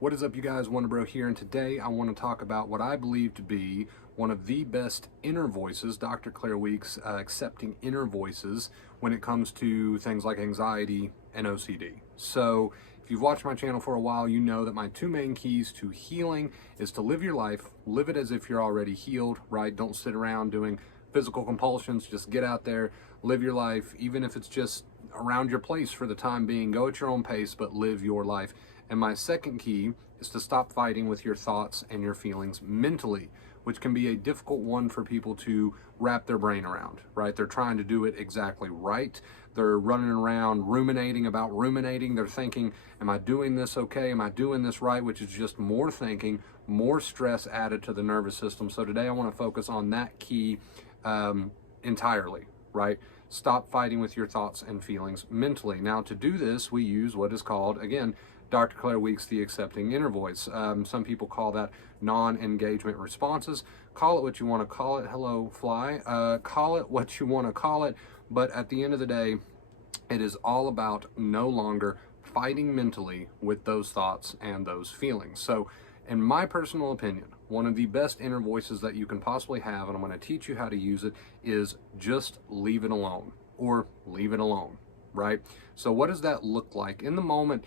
What is up, you guys? Wonderbro here, and today I want to talk about what I believe to be one of the best inner voices, Dr. Claire Weeks, accepting inner voices when it comes to things like anxiety and OCD. So if you've watched my channel for a while, you know that my two main keys to healing is to live your life, live it as if you're already healed, right? Don't sit around doing physical compulsions, just get out there, live your life, even if it's just around your place for the time being. Go at your own pace, but live your life. And my second key is to stop fighting with your thoughts and your feelings mentally, which can be a difficult one for people to wrap their brain around, right? They're trying to do it exactly right. They're running around ruminating about ruminating. They're thinking, am I doing this okay? Am I doing this right? Which is just more thinking, more stress added to the nervous system. So today I want to focus on that key entirely, right? Stop fighting with your thoughts and feelings mentally. Now, to do this, we use what is called, again, Dr. Claire Weeks, the accepting inner voice. Some people call that non-engagement responses. Call it what you want to call it. Hello, fly. Call it what you want to call it. But at the end of the day, it is all about no longer fighting mentally with those thoughts and those feelings. So, in my personal opinion, one of the best inner voices that you can possibly have, and I'm going to teach you how to use it, is just leave it alone, or leave it alone, right? So what does that look like? In the moment,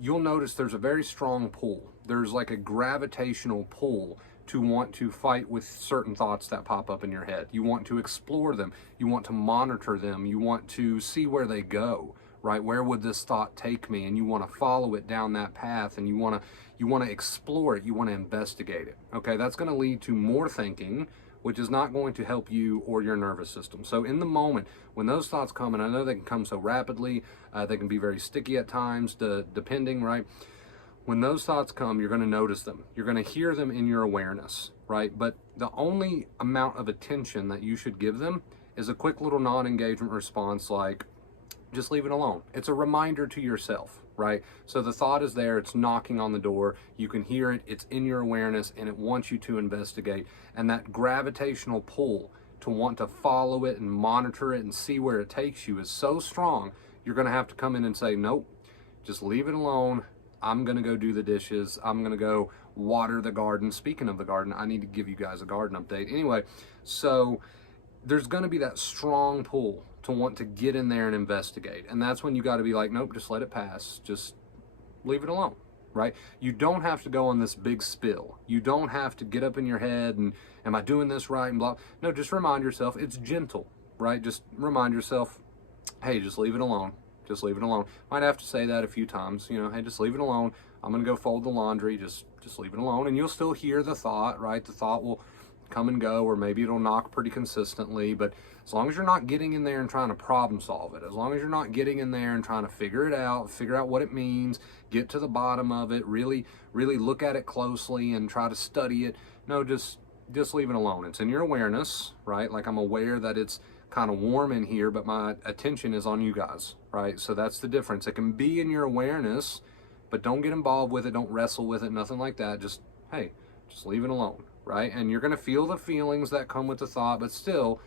you'll notice there's a very strong pull. There's like a gravitational pull to want to fight with certain thoughts that pop up in your head. You want to explore them. You want to monitor them. You want to see where they go, right? Where would this thought take me? And you want to follow it down that path, and you want to explore it. You want to investigate it. Okay, that's going to lead to more thinking, which is not going to help you or your nervous system. So in the moment, when those thoughts come, and I know they can come so rapidly, they can be very sticky at times, depending, right? When those thoughts come, you're going to notice them. You're going to hear them in your awareness, right? But the only amount of attention that you should give them is a quick little non-engagement response like, just leave it alone. It's a reminder to yourself, right? So the thought is there, it's knocking on the door, you can hear it, it's in your awareness, and it wants you to investigate. And that gravitational pull to want to follow it and monitor it and see where it takes you is so strong, you're gonna have to come in and say, nope, just leave it alone. I'm gonna go do the dishes. I'm gonna go water the garden. Speaking of the garden, I need to give you guys a garden update. Anyway, so there's gonna be that strong pull to want to get in there and investigate. And that's when you got to be like, nope, just let it pass. Just leave it alone, right? You don't have to go on this big spill. You don't have to get up in your head and, am I doing this right? And blah. No, just remind yourself, it's gentle, right? Just remind yourself, hey, just leave it alone. Just leave it alone. Might have to say that a few times, you know, hey, just leave it alone. I'm going to go fold the laundry. Just leave it alone. And you'll still hear the thought, right? The thought will come and go, or maybe it'll knock pretty consistently, but as long as you're not getting in there and trying to problem solve it, as long as you're not getting in there and trying to figure out what it means, get to the bottom of it, really look at it closely and try to study it, no, just leave it alone. It's in your awareness, right? Like, I'm aware that it's kind of warm in here, but my attention is on you guys, right? So that's the difference. It can be in your awareness, but don't get involved with it, don't wrestle with it, nothing like that. Just, hey, just leave it alone, right? And you're going to feel the feelings that come with the thought, but still,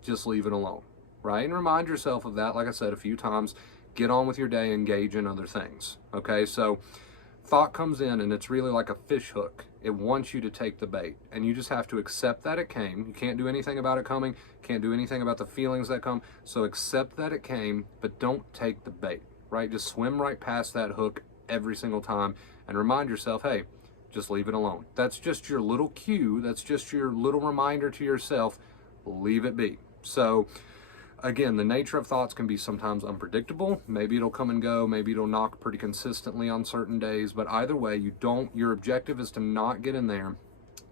just leave it alone, right? And remind yourself of that, like I said a few times. Get on with your day, engage in other things, okay? So thought comes in, and it's really like a fish hook. It wants you to take the bait, and you just have to accept that it came. You can't do anything about it coming, can't do anything about the feelings that come, so accept that it came, but don't take the bait, right? Just swim right past that hook every single time, and remind yourself, hey, just leave it alone. That's just your little cue. That's just your little reminder to yourself, leave it be. So again, the nature of thoughts can be sometimes unpredictable. Maybe it'll come and go. Maybe it'll knock pretty consistently on certain days. But either way, your objective is to not get in there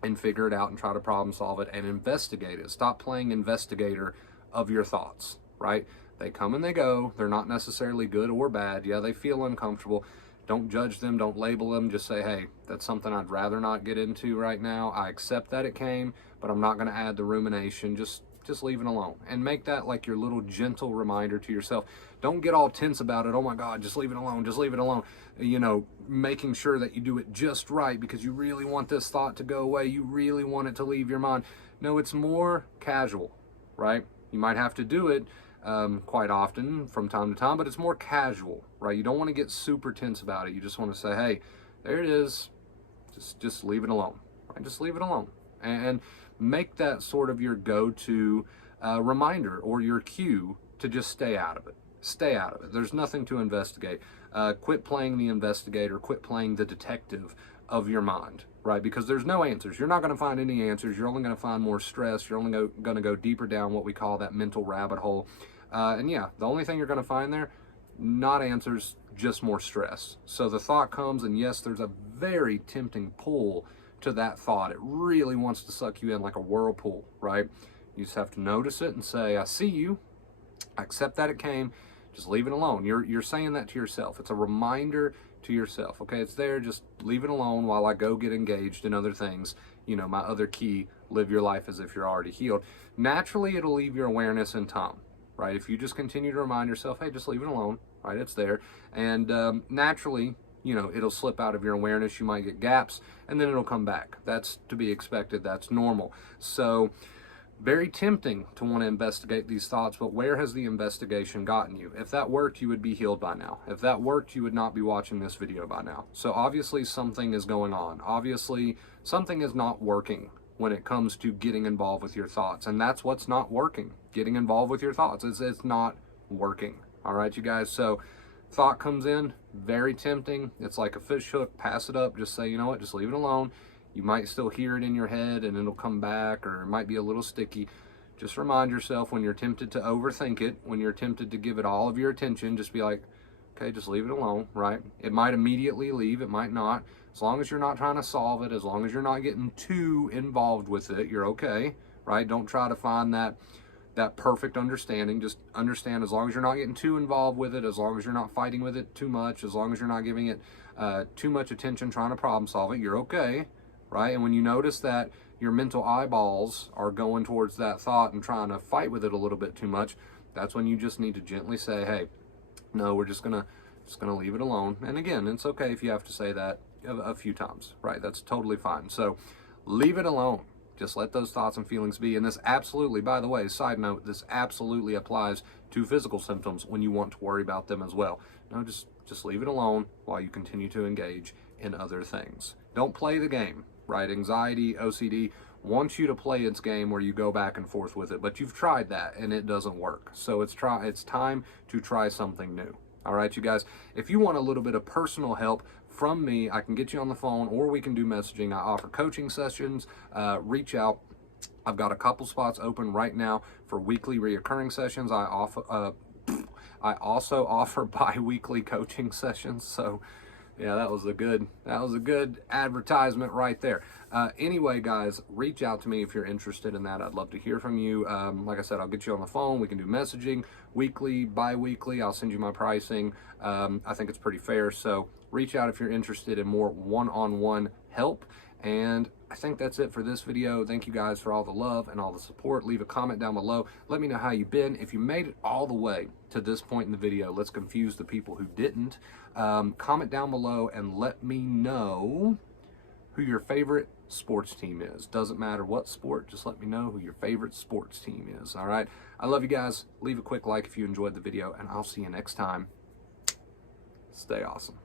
and figure it out and try to problem solve it and investigate it. Stop playing investigator of your thoughts, right? They come and they go. They're not necessarily good or bad. Yeah, they feel uncomfortable. Don't judge them, don't label them, just say, hey, that's something I'd rather not get into right now. I accept that it came, but I'm not going to add the rumination. Just leave it alone. And make that like your little gentle reminder to yourself. Don't get all tense about it. Oh my God, just leave it alone, just leave it alone. You know, making sure that you do it just right because you really want this thought to go away. You really want it to leave your mind. No, it's more casual, right? You might have to do it quite often from time to time, but it's more casual, right? You don't want to get super tense about it. You just want to say, hey, there it is. Just leave it alone. Right? Just leave it alone. And make that sort of your go-to reminder or your cue to just stay out of it. Stay out of it. There's nothing to investigate. Quit playing the investigator. Quit playing the detective of your mind, right? Because there's no answers. You're not going to find any answers. You're only going to find more stress. You're only going to go deeper down what we call that mental rabbit hole. And yeah, the only thing you're going to find there, not answers, just more stress. So the thought comes, and yes, there's a very tempting pull to that thought. It really wants to suck you in like a whirlpool, right? You just have to notice it and say, I see you. I accept that it came. Just leave it alone. You're saying that to yourself. It's a reminder to yourself. Okay, it's there. Just leave it alone while I go get engaged in other things. You know, my other key, live your life as if you're already healed. Naturally, it'll leave your awareness in time, right? If you just continue to remind yourself, hey, just leave it alone, right? It's there. And naturally, you know, it'll slip out of your awareness. You might get gaps, and then it'll come back. That's to be expected. That's normal. So very tempting to want to investigate these thoughts, but where has the investigation gotten you? If that worked, you would be healed by now. If that worked, you would not be watching this video by now. So obviously something is going on. Obviously something is not working when it comes to getting involved with your thoughts. And that's what's not working. Getting involved with your thoughts. It's not working. All right, you guys. So thought comes in, very tempting. It's like a fish hook. Pass it up. Just say, you know what, just leave it alone. You might still hear it in your head and it'll come back, or it might be a little sticky. Just remind yourself when you're tempted to overthink it, when you're tempted to give it all of your attention, just be like, okay, just leave it alone, right? It might immediately leave, it might not. As long as you're not trying to solve it, as long as you're not getting too involved with it, you're okay, right? Don't try to find that perfect understanding. Just understand, as long as you're not getting too involved with it, as long as you're not fighting with it too much, as long as you're not giving it too much attention trying to problem solve it, you're okay. Right? And when you notice that your mental eyeballs are going towards that thought and trying to fight with it a little bit too much, that's when you just need to gently say, hey, no, we're just gonna leave it alone. And again, it's okay if you have to say that a few times, right? That's totally fine. So leave it alone. Just let those thoughts and feelings be. And this absolutely, by the way, side note, this absolutely applies to physical symptoms when you want to worry about them as well. No, just leave it alone while you continue to engage in other things. Don't play the game. Right? Anxiety, OCD wants you to play its game where you go back and forth with it, but you've tried that and it doesn't work. So it's time to try something new. All right, you guys, if you want a little bit of personal help from me, I can get you on the phone or we can do messaging. I offer coaching sessions. Reach out. I've got a couple spots open right now for weekly reoccurring sessions. I also offer bi-weekly coaching sessions. So yeah, that was a good advertisement right there. Anyway, guys, reach out to me if you're interested in that. I'd love to hear from you. Like I said, I'll get you on the phone. We can do messaging, weekly, bi-weekly. I'll send you my pricing. I think it's pretty fair. So reach out if you're interested in more one-on-one help. And I think that's it for this video. Thank you guys for all the love and all the support. Leave a comment down below. Let me know how you've been. If you made it all the way to this point in the video, let's confuse the people who didn't. Comment down below and let me know who your favorite sports team is. Doesn't matter what sport, just let me know who your favorite sports team is. All right. I love you guys. Leave a quick like if you enjoyed the video, and I'll see you next time. Stay awesome.